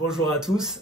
Bonjour à tous,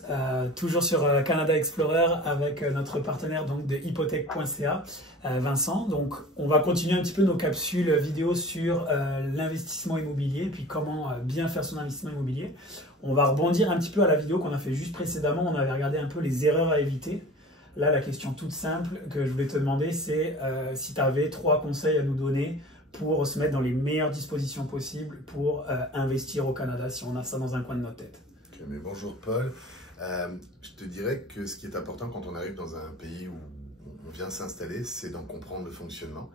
toujours sur Canada Explorer avec notre partenaire donc, de hypothèque.ca, Vincent. Donc, on va continuer un petit peu nos capsules vidéo sur l'investissement immobilier et puis comment bien faire son investissement immobilier. On va rebondir un petit peu à la vidéo qu'on a fait juste précédemment. On avait regardé un peu les erreurs à éviter. Là, la question toute simple que je voulais te demander, c'est si tu avais 3 conseils à nous donner pour se mettre dans les meilleures dispositions possibles pour investir au Canada, si on a ça dans un coin de notre tête. Mais bonjour Paul, je te dirais que ce qui est important quand on arrive dans un pays où on vient s'installer, c'est d'en comprendre le fonctionnement.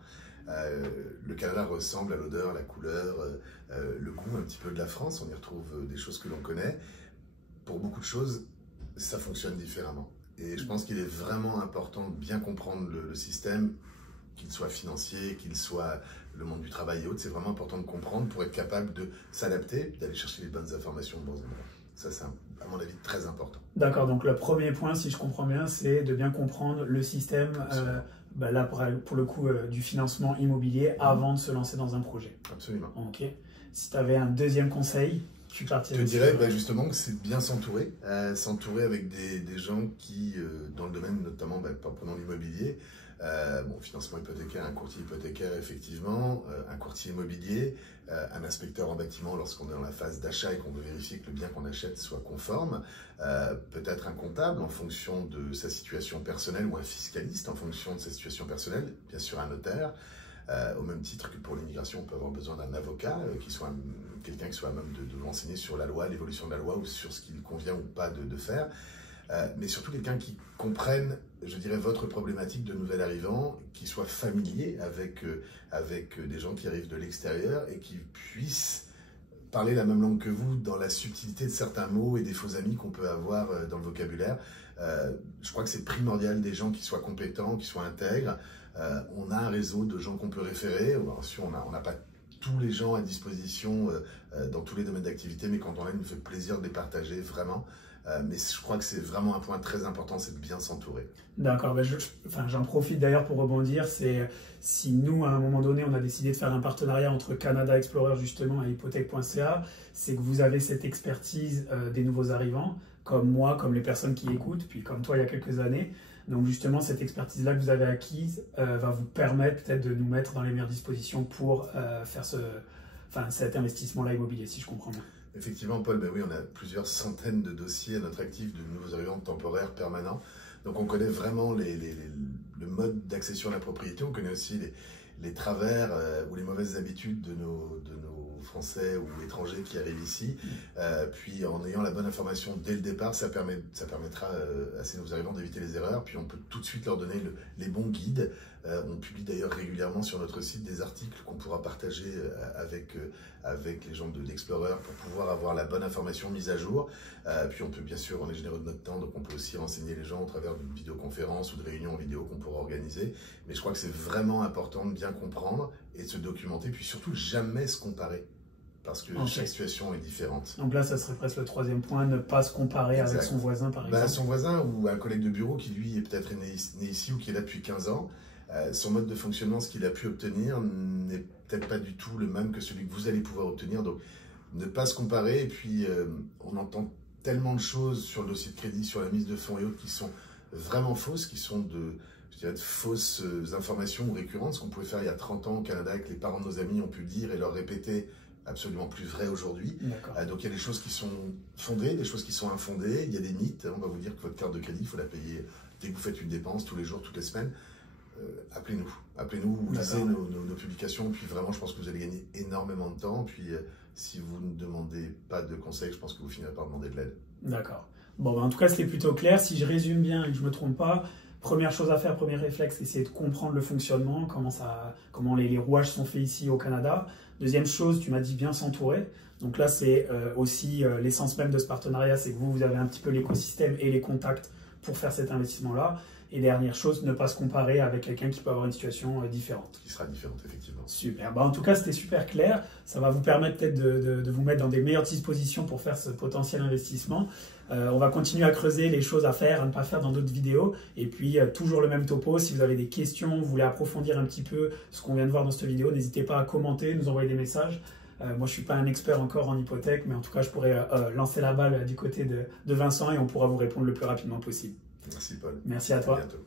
Le Canada ressemble à l'odeur, à la couleur, le goût un petit peu de la France, on y retrouve des choses que l'on connaît. Pour beaucoup de choses, ça fonctionne différemment. Et je pense qu'il est vraiment important de bien comprendre le système, qu'il soit financier, qu'il soit le monde du travail et autres. C'est vraiment important de comprendre pour être capable de s'adapter, d'aller chercher les bonnes informations de bons endroits. Ça, c'est à mon avis très important. D'accord, donc le premier point, si je comprends bien, c'est de bien comprendre le système, là pour le coup, du financement immobilier avant de se lancer dans un projet. Absolument. Ok. Si tu avais un deuxième conseil, tu partirais. Je te dirais justement que c'est bien s'entourer, s'entourer avec des gens qui, dans le domaine notamment, prenons l'immobilier, financement hypothécaire, un courtier hypothécaire effectivement, un courtier immobilier, un inspecteur en bâtiment lorsqu'on est dans la phase d'achat et qu'on veut vérifier que le bien qu'on achète soit conforme, peut-être un comptable en fonction de sa situation personnelle ou un fiscaliste en fonction de sa situation personnelle, bien sûr un notaire. Au même titre que pour l'immigration, on peut avoir besoin d'un avocat, quelqu'un qui soit à même de renseigner sur la loi, l'évolution de la loi ou sur ce qu'il convient ou pas de faire. Mais surtout quelqu'un qui comprenne, je dirais, votre problématique de nouvel arrivant, qui soit familier avec des gens qui arrivent de l'extérieur et qui puissent parler la même langue que vous dans la subtilité de certains mots et des faux amis qu'on peut avoir dans le vocabulaire. Je crois que c'est primordial des gens qui soient compétents, qui soient intègres. On a un réseau de gens qu'on peut référer. Bien sûr, on n'a pas tous les gens à disposition dans tous les domaines d'activité, mais quand on a, il nous fait plaisir de les partager vraiment. Mais je crois que c'est vraiment un point très important, c'est de bien s'entourer. D'accord, j'en profite d'ailleurs pour rebondir, c'est si nous, à un moment donné, on a décidé de faire un partenariat entre Canada Explorer justement et hypothèque.ca, c'est que vous avez cette expertise des nouveaux arrivants, comme moi, comme les personnes qui écoutent, puis comme toi il y a quelques années. Donc justement, cette expertise-là que vous avez acquise va vous permettre peut-être de nous mettre dans les meilleures dispositions pour faire cet investissement-là immobilier, si je comprends bien. Effectivement, Paul, oui, on a plusieurs centaines de dossiers à notre actif de nouveaux arrivants temporaires permanents. Donc on connaît vraiment le mode d'accession à la propriété, on connaît aussi les travers ou les mauvaises habitudes de nos Français ou étrangers qui arrivent ici. Puis en ayant la bonne information dès le départ, ça permettra à ces nouveaux arrivants d'éviter les erreurs. Puis on peut tout de suite leur donner les bons guides. On publie d'ailleurs régulièrement sur notre site des articles qu'on pourra partager avec les gens de l'Explorer pour pouvoir avoir la bonne information mise à jour. Puis on peut bien sûr, on est généreux de notre temps, donc on peut aussi renseigner les gens au travers d'une vidéoconférence ou de réunions vidéo qu'on pourra organiser. Mais je crois que c'est vraiment important de bien comprendre et de se documenter, puis surtout jamais se comparer. Parce que chaque situation est différente. Donc là, ça serait presque le troisième point, ne pas se comparer avec son voisin, par exemple. Son voisin ou un collègue de bureau qui, lui, est peut-être né ici ou qui est là depuis 15 ans. Son mode de fonctionnement, ce qu'il a pu obtenir, n'est peut-être pas du tout le même que celui que vous allez pouvoir obtenir. Donc, ne pas se comparer. Et puis, on entend tellement de choses sur le dossier de crédit, sur la mise de fonds et autres qui sont vraiment fausses, qui sont de fausses informations ou récurrentes. Ce qu'on pouvait faire il y a 30 ans au Canada, que les parents de nos amis ont pu dire et leur répéter, absolument plus vrai aujourd'hui. Donc il y a des choses qui sont fondées, des choses qui sont infondées, il y a des mythes. On va vous dire que votre carte de crédit, il faut la payer dès que vous faites une dépense, tous les jours, toutes les semaines. Appelez-nous, lisez nos publications, puis vraiment je pense que vous allez gagner énormément de temps. Puis si vous ne demandez pas de conseils, je pense que vous finirez par demander de l'aide. D'accord. Bon, en tout cas c'était plutôt clair. Si je résume bien et que je ne me trompe pas, première chose à faire, premier réflexe, c'est essayer de comprendre le fonctionnement, comment les rouages sont faits ici au Canada. Deuxième chose, tu m'as dit bien s'entourer. Donc là, c'est aussi l'essence même de ce partenariat, c'est que vous avez un petit peu l'écosystème et les contacts pour faire cet investissement-là. Et dernière chose, ne pas se comparer avec quelqu'un qui peut avoir une situation différente. Qui sera différente, effectivement. Super. En tout cas, c'était super clair. Ça va vous permettre peut-être de vous mettre dans des meilleures dispositions pour faire ce potentiel investissement. On va continuer à creuser les choses à faire, à ne pas faire dans d'autres vidéos. Et puis, toujours le même topo. Si vous avez des questions, vous voulez approfondir un petit peu ce qu'on vient de voir dans cette vidéo, n'hésitez pas à commenter, nous envoyer des messages. Moi, je ne suis pas un expert encore en hypothèque, mais en tout cas, je pourrais lancer la balle du côté de Vincent et on pourra vous répondre le plus rapidement possible. Merci Paul. Merci à toi. À bientôt.